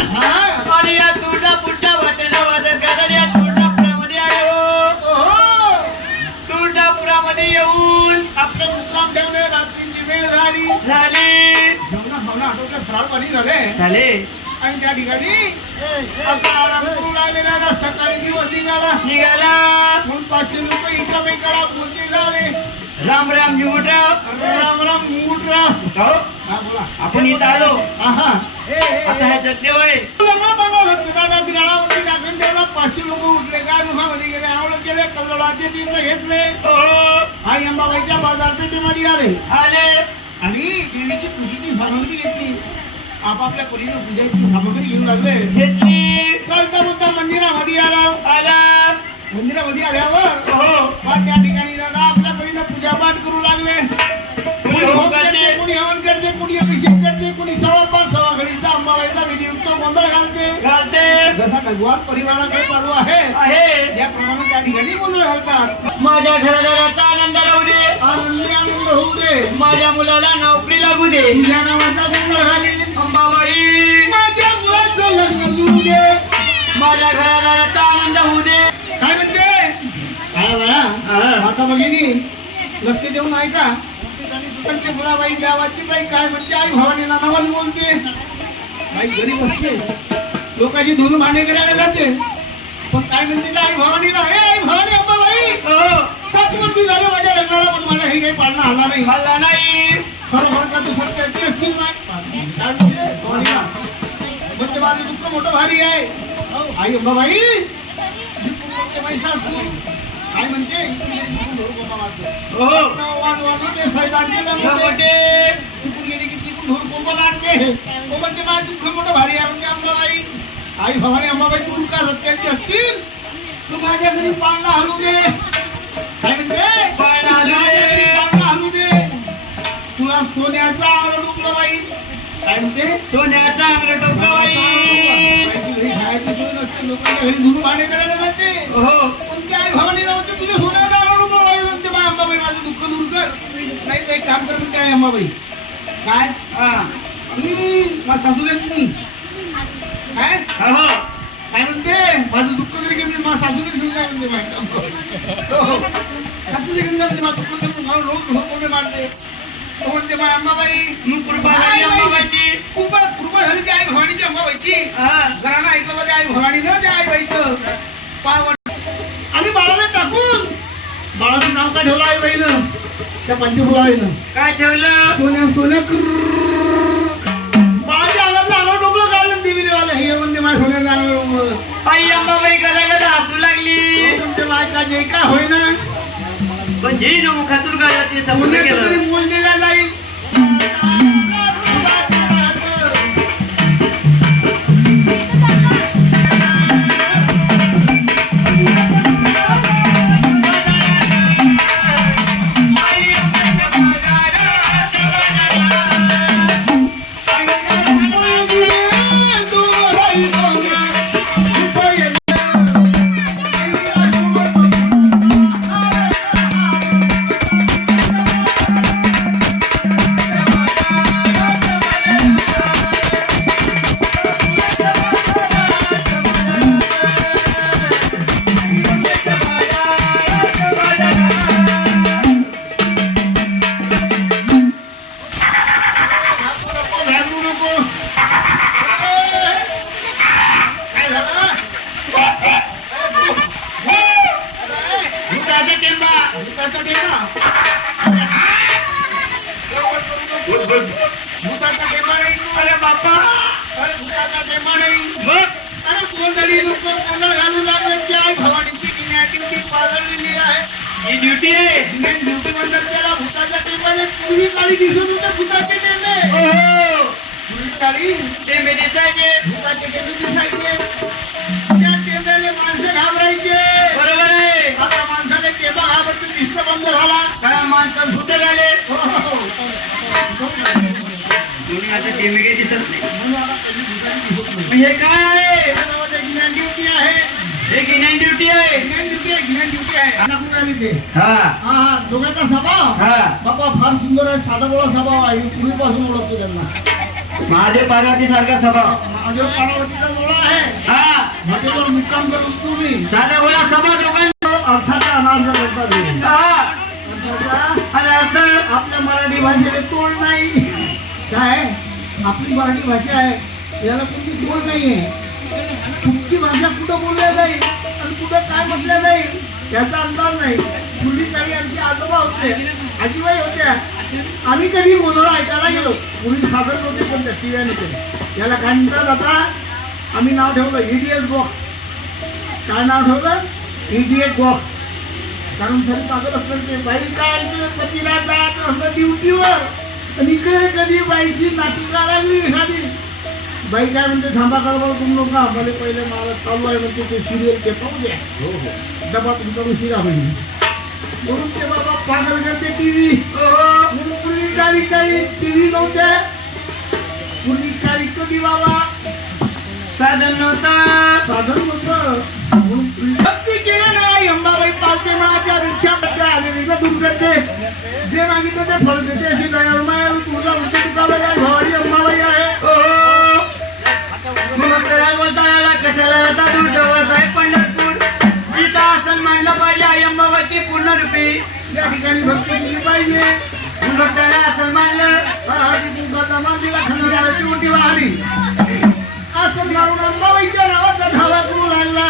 आणि या तुळजापूरच्या वाटेला वाजत गाजत या तुळजापुरामध्ये आले हो. तुळजापुरामध्ये येऊन आपलं मुक्काम ठेवले रात्रीची वेळ झाली. झाले. जेवणा खावणं आटोपलं फराळ पाणी झाले. झाले. आणि त्या ठिकाणी आपला आराम करू लागले दादा सकाळी दिवस निघाला. निघाला. म्हणून पाचशे रुपये एकमेकाला बोलते झाले. राम राम जीवटराव राम राम बोला आपण इथं आलो. आता हे. होय ठेवला पाचशे लोक उठले काय मुखामध्ये गेले कल्लोळाचे तीर्थ घेतले. हो. आई अंबाबाईच्या बाजारपेठेमध्ये आले. आले. आणि देवीची पूजेची सामग्री घेतली. आपापल्या पूजेची सामग्री घेऊन लागले. घेतली. चालता बोलता मंदिरामध्ये आला. आला. मंदिरामध्ये आल्यावर हो. त्या ठिकाणी गोंधळ घालते. घालते. जसा भगवान परिवाराकडे चालू आहे. आहे. त्याप्रमाणे त्या ठिकाणी गोंधळ घालतात. माझ्या घरादाराचा आनंद राहू दे. आनंदी आनंद होऊ दे. माझ्या मुलाला नोकरी लागू दे. तुझ्या नावाचा गोंधळ घाली अंबाबाई. माझ्या मुलाचं लग्न जुळू दे. माझ्या घरादाराचा आनंद होऊ दे. काय म्हणते? काय बघा हा. आता भगिनी लक्ष देऊन ऐका. पण ते मुलाबाई गावाची बाई काय म्हणते? आई भवानीला नवल बोलते. बाई गरीब असते लोकांची धुन भांडे करायला जाते. पण काय म्हणते आई भवानीला हे आई भवानी अंबाबाई हो. सात वर्ष झाले माझ्या लग्नाला पण मला हे काही पाळणं आला नाही. खरोखर का तू असतील काय म्हणते? भवानीला. म्हणजे माझं दुःख मोठं भारी आहे. आई अंबाबाई महिषासूर. काय म्हणते. हो. वान. मोठे धरून कोंबा मारते तो म्हणते माझं दुःख मोठं भारी आहे म्हणजे अंबाबाई आई भवानी अंबाबाई तू का सत्याची असतील तू माझ्या घरी पाळणा हलू दे काय म्हणते पाळणा हलू दे. माझ्या तुला सोन्याचा आवड डुबलं बाई काय म्हणते सोन्याचा टोकावाई बाईची घरी खायची सोय नसते लोकांच्या घरी धुणं भांडे करायला जाते हो पण आई भवानीला म्हणते तुझ्या सोन्याचा आवड बाई म्हणते बाई अंबाबाई माझं दुःख दूर कर नाही काम कर म्हणते आई अंबाबाई काय हा हम्म, काय काय म्हणते माझं दुःख तरी घेऊन ये, माझं सासूला घेऊन जा म्हणते सासूने हो, घेऊन जा म्हणते माझं दुःख तरी मला रोज रोज मारते तो म्हणते माझ्या अंबाबाई मग कृपा झाली अंबाबाची कृपा कृपा झाली ती आई भवानीची अंबाबाईची हा घराणं ऐकलं मध्ये आई भवानी ना त्या आई बाईचं पावन आणि बाळाला टाकून बाळाचं नाव काय ठेवलं आई बाईनं त्या पंचफुलाईनं काय ठेवलं? सोन्या सोन्या बायका जे का होईना पण जे न मुखातून गायला ते समजून तरी गेलं. मोल दिला जाईल. भूताचा टेमा भूताचा टेमा नाही तू अरे बापा अरे भूताचा टेमा नाही मग अरे गोंधळी लोक गोंधळ घालू लागले की आई भवानीची किनॅटिव्हिटी पाजळलेली आहे ही ड्युटी आहे मेन ड्युटी बंदर त्याला भूताच्या टेमाने पूर्वी काळी दिसत होते भूताचे टेमे हो पूर्वी काळी टेंबे दिसायचे भूताचे टेमे दिसायचे त्या कोणी दिसत नाही हे. काय ड्युटी आहे हे. गिन्यान ड्युटी आहे ड्युटी आहे ड्युटी आहे ते हा हा दोघांचा स्वभाव. हा. बाबा फार सुंदर आहे साधा बोळा स्वभाव आहे पूर्वीपासून ओळखतो त्यांना महादेव पार्वती सारखा स्वभाव महादेव पार्वतीचा आहे हा. माझ्यावर मुक्काम करून तुम्ही साधा बोला सभा दोघांचा अर्थाचा अनार्थ करता येईल आणि आपल्या मराठी भाषेला तोड नाही. काय? आपली मराठी भाषा आहे याला कुठली बोल नाही आहे तुमची भाषा कुठं बोलल्या जाईल आणि कुठं काय म्हटलं जाईल याचा अंदाज नाही. पूर्वी काही आमचे आजोबा होते आजीबाई होत्या. आम्ही कधी गोंधळ ऐकायला गेलो. पूर्वी सादर नव्हते पण त्या टिव्याने केले याला काय म्हणतात आता आम्ही नाव ठेवलं इडीएस बॉक्स काय नाव ठेवलं? इडीएस बॉक्स कारण सर पागल असलं ते. बाई काय ऐकलं? पतीला जात असं ड्युटीवर. आणि इकडे कधी बाईची नाटिका लागली एखादी? बाई काय म्हणते थांबा कळवा तुम्ही लोक आम्हाला पहिले मला चालू आहे म्हणते ते सिरियल ते पाहू द्या. हो हो. डबा तुमचा शिरा होईल. म्हणून ते बाबा पागल करते टीव्ही म्हणून पूर्वी काळी काही टीव्ही नव्हत्या. पूर्वी काळी कधी बाबा? साधन नव्हतं. साधन होतं म्हणून पूर्वी भक्ती केलं नाही अंबाबाई पावते मनाच्या रिक्षामध्ये आले वेगळं दूर करते जे मागितलं ते फळ देते. या ठिकाणी भक्ती केली पाहिजे. भक्ताला असं मानलं. हरी सिंगाचा मांडीला खंडाला चिवटी वाहरी असं मारून अंबाबाईच्या नावाचा धावा करू लागला